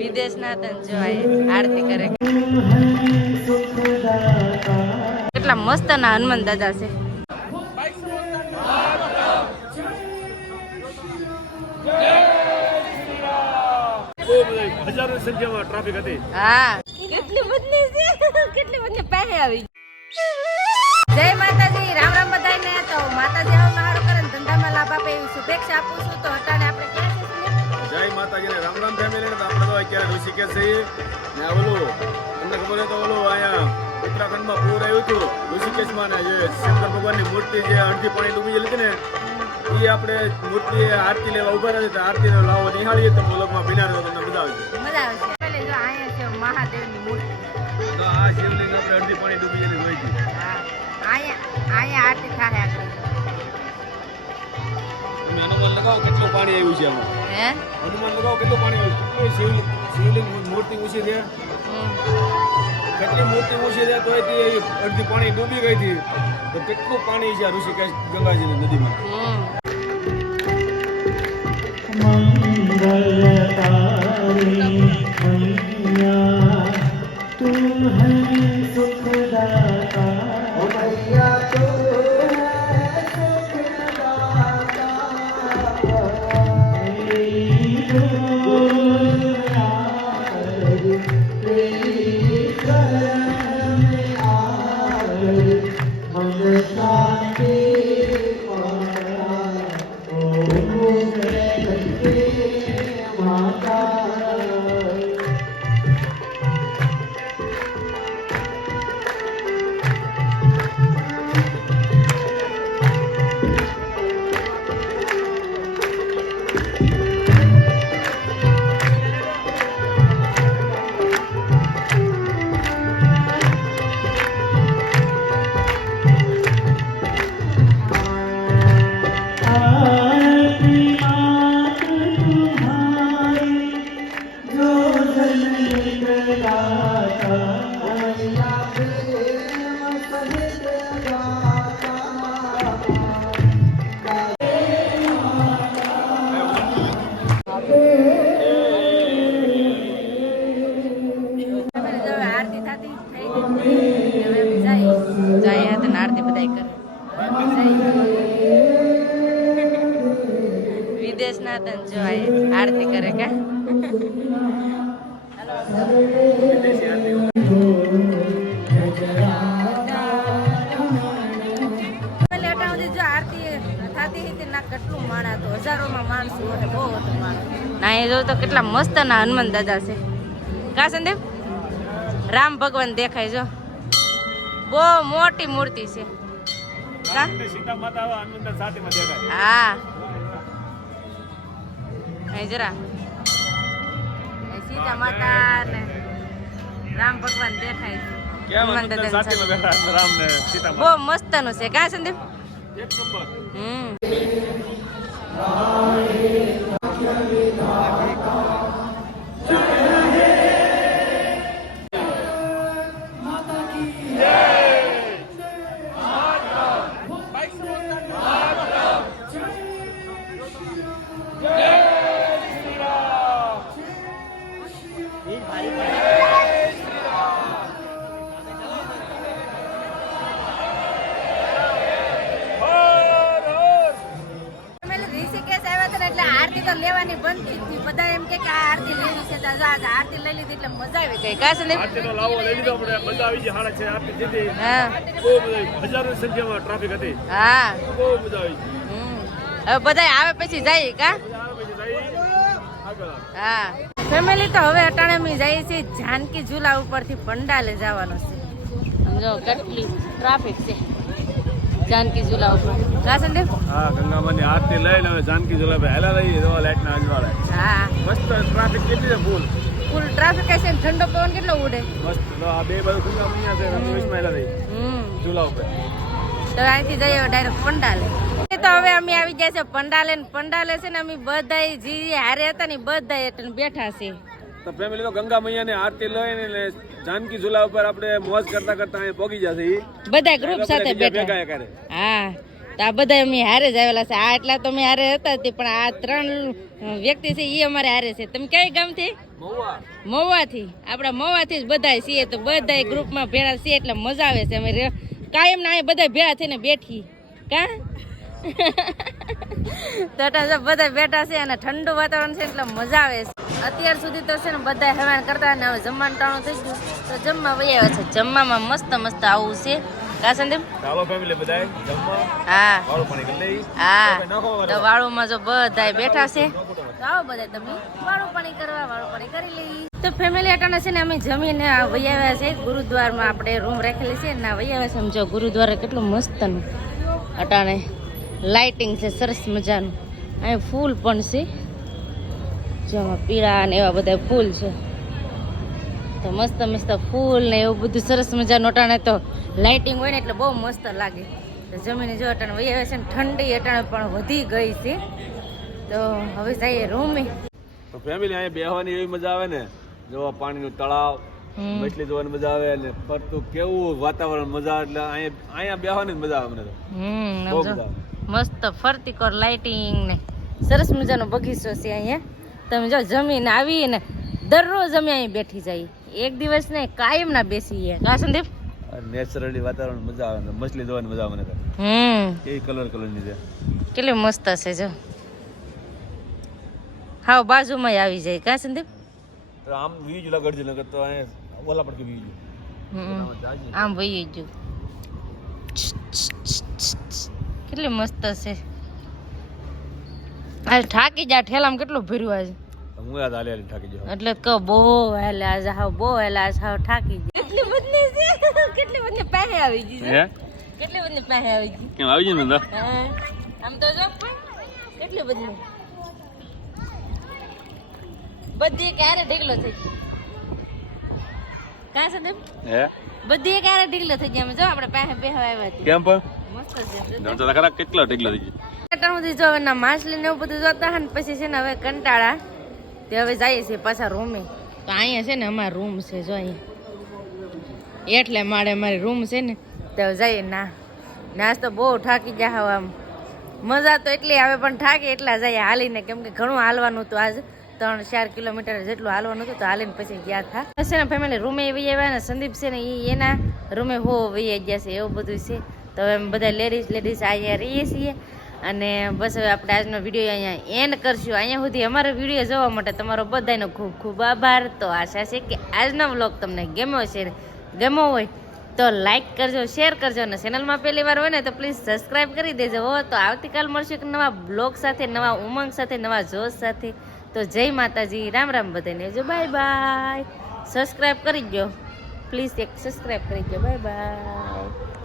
વિદેશના તન જો આરતી કરે કેટલા મસ્ત ના હનુમાન દાદા છે. હજારો સંખ્યામાં ટ્રાફિક હતી. હા કેટલી બધી છે કેટલી બધી પાસે આવી. જય માતાજી, રામ રામ બધાને. તો માતાજી આવો મારો કરે ધંધામાં લાભ આપે એવી શુભેચ્છા આપું છું. તો હટાને આપણે ક્યાં છે? જય માતાજી ને રામ રામ ફેમિલી. આપણે તો અત્યારે ઋષિકેશ છીએ ને ઓલું તમને ખબર હોય તો ઓલું અહીંયા ઉત્તરાખંડમાં પૂર આવ્યું હતું ઋષિકેશમાં ને જે શંકર ભગવાનની મૂર્તિ જે અડધી પાણી ડૂબી ગયેલી હતી ને એ આપણે મૂર્તિ આરતી લેવા ઉભા રહ્યા હતા. આરતી લાવો નિહાળીએ તો બોલકમાં બિનાર તમને મજા આવશે. મજા આવશે. પેલે જો અહીંયા છે મહાદેવની મૂર્તિ. તો આ શિવલિંગ આપણે અડધી પાણી ડૂબી ગયેલી હોય છે. હા અહીંયા આરતી થાય આગળ. તમે અનુમાન લગાવો કેટલું પાણી આવ્યું છે આમાં. હે અનુમાન લગાવો કેટલું પાણી આવ્યું. કેટલું શિવલિંગ મૂર્તિ ઊંચી છે. કેટલી મૂર્તિ ઊંચી છે તો અડધી પાણી ડૂબી ગઈ હતી. તો કેટલું પાણી છે આ ઋષિકેશ ગંગાજીની નદીમાં. વિદેશના તન જો આરતી કરે કે કેટલું માણા તો હજારોમાં માણસો બહુ હતું માણસ. ના એ જો તો કેટલા મસ્ત ના હનુમાન દાદા છે. કા સંદીપ રામ ભગવાન દેખાય જો બહુ મોટી મૂર્તિ છે. સીતા માતા હનુમાન સાથેમાં દેખાય. હા અહીં જરા સીતા માતા ને રામ ભગવાન દેખાય છે. હનુમાન દાદા રામ ને સીતા બહુ મસ્ત નું છે. કા સંદીપ એક નંબર. લેવાની બનતી હતી. બધા એમ કે આ આરતી લેવી છે તો આરતી લઈ લીધી એટલે મજા આવી ગઈ. કા સંદીપ આરતીનો લાવો લઈ લીધો આપણે. મજા આવી ગઈ. હાડા છે આરતી દીધી. હા બહુ મજા. હજારો સંખ્યામાં ટ્રાફિક હતી. હા બહુ મજા આવી. હવે બધા આવે પછી જાય કા. હા ફેમિલી તો હવે અટાણે અમે જઈએ છીએ જાનકી ઝૂલા ઉપરથી પંડાલે જવાનું છે. સમજો કેટલી ટ્રાફિક છે જાનકી ઝૂલા ઉપર. કા સંદીપ હા ગંગામાની આરતી લઈને હવે જાનકી ઝૂલા પર હેલા લઈએ તો લાઈટ ના અજવાળે. હા મસ્ત ટ્રાફિક કેટલી છે. ફૂલ ટ્રાફિક હશે ને ઠંડો પવન કેટલો ઉડે મસ્ત. આ બે બાજુ ગંગામૈયા છે. રમેશમાં હેલા લઈ ઝૂલા ઉપર. તો અહીંથી જઈએ ડાયરેક્ટ પંડાલે. તો હવે અમે આવી ગયા છે પંડાલે. પંડાલે છે ને અમે બધા જે હારે હતા ને બધા બેઠા છે. તો ફેમિલી તો ગંગા મૈયાની આરતી લઈને જાનકી ઝૂલા ઉપર આપણે મોજ કરતા કરતા અહીં પહોંચી જશે. બધા ગ્રુપ સાથે બેઠા. હા તો આ બધા અમે હારે જ આવેલા છે. આ એટલા તો અમે હારે હતા પણ આ 3 વ્યક્તિ છે એ અમારે હારે છે. તમે કઈ ગામથી? મહુવાથી આપણા મહુવાથી જ બધાય છીએ તો બધાય ગ્રુપમાં ભેળા છીએ એટલે મજા આવે છે અમે કાયમ ના બધા ભેળા થઈને બેઠી કા તો બધા બેઠા છે અને ઠંડુ વાતાવરણ છે એટલે મજા આવે છે અત્યાર સુધી તો છે ને બધા હેવાન કરતા ને હવે જમવાનું ટાણું થઈ ગયું તો જમવા વહી આવે છે જમવામાં મસ્ત મસ્ત આવું છે કા સંદીપ ચાલો ફેમિલી બધાય જમવા હા વાળું પાણી કરી લઈ હા તો વાળુમાં જો બધાય બેઠા છે તો આવો બધા તમે વાળું પાણી કરી લઈ તો ફેમિલી અટાણા છે ને અમે જમીને વહી આવ્યા છે ગુરુદ્વારમાં આપણે રૂમ રાખેલી છે ને વહી આવ્યા છે સમજો ગુરુદ્વાર કેટલું મસ્તનું અટાણે લાઇટિંગ છે સરસ મજાનું અહીં ફૂલ પણ છે જેમાં પીળા ને એવા બધા ફૂલ છે તો મસ્ત મસ્ત ફૂલ ને એવું બધું સરસ મજાનું અટાણે તો લાઇટિંગ હોય ને એટલે બહુ મસ્ત લાગે તો જમીને જો અટાણે વહી આવે છે ને ઠંડી અટાણે પણ વધી ગઈ છે તો હવે જઈએ રૂમે તો ફેમિલી અહીંયા બેહવાની એવી મજા આવે ને જો પાણીનું તળાવ મછલી જોવાની મજા આવે અને ફરતું કેવું વાતાવરણ મજા એટલે અહીંયા બેહવાની જ મજા આવે મને તો બહુ મજા આવે મસ્ત ફરતી કોર લાઇટિંગ ને સરસ મજાનો બગીચો છે અહીંયા તમે જો જમીને આવીને દરરોજ અમે અહીં બેઠી જઈએ એક દિવસ ને કાયમ ના બેસીએ કા સંદીપ નેચરલી વાતાવરણ મજા આવે ને મછલી જોવાની મજા આવે મને તો કેવી કલરની છે કેટલી મસ્ત છે જો હાવ બાજુમાં આવી જાય કા સંદીપ તો આમ વીજ લગડજો નકર તો અહીંયા ઓલા પડકે વીજ આમ વહી ગયું કેટલી મસ્ત છે આજ થાકી જા ઠેલામાં કેટલું ભર્યું આજે હું યાદ હાલે થાકી જાવ એટલે કહો બહુ હેલે આજ હાવ બહુ હેલે આજ હાવ થાકી ગઈ કેટલી બધી છે કેટલી બધી પાસે આવી ગઈ છે કેટલી બધી પાસે આવી ગઈ કેમ આવી ગઈ ને આમ તો જો કેટલી બધી બધી ક્યારે ઢીકલો થઈ ગઈ કાં સંદીપ હે બધી ક્યારે ઢીકલો થઈ ગયા જો આપણે પાસે બેહવા આવ્યા હતા કેમ પણ મસ્ત છે તો ખરા કેટલા ઢીકલા થઈ ગયા સુધી જો ના માછલી ને એવું બધું જોતા હોય ને પછી છે ને હવે કંટાળા તે હવે જઈએ છીએ પાછા રૂમે તો અહીંયા છે ને અમારો રૂમ છે જો અહીંયા એટલે મારે મારી રૂમ છે ને તો જઈએ નાસ તો બહુ થાકી ગયા હવે આમ મજા તો એટલી આવે પણ થાકી એટલા જઈએ હાલીને કેમ કે ઘણું હાલવાનું હતું આજ 3-4 કિલોમીટર જેટલું હાલવાનું હતું તો હાલીને પછી ગયા હતા છે ને ફેમિલી રૂમે વહી આવ્યા ને સંદીપ છે ને એ એના રૂમે હો વહી ગયા છે એવું બધું છે તો હવે બધા લેડીઝ અહીંયા રહીએ છીએ અને બસ હવે આપણે આજનો વિડીયો અહીંયા એન્ડ કરશું અહીંયા સુધી અમારો વિડીયો જોવા માટે તમારો બધાનો ખૂબ ખૂબ આભાર તો આશા છે કે આજનો વ્લોગ તમને ગમ્યો હોય તો લાઈક કરજો શેર કરજો અને ચેનલમાં પહેલી વાર હોય ને તો પ્લીઝ સબસ્ક્રાઈબ કરી દેજો હો તો આવતીકાલ મળશું એક નવા બ્લોગ સાથે નવા ઉમંગ સાથે નવા જોશ સાથે તો જય માતાજી રામ રામ બધાને જો બાય બાય સબસ્ક્રાઈબ કરી દો પ્લીઝ એક સબસ્ક્રાઈબ કરી દો બાય બાય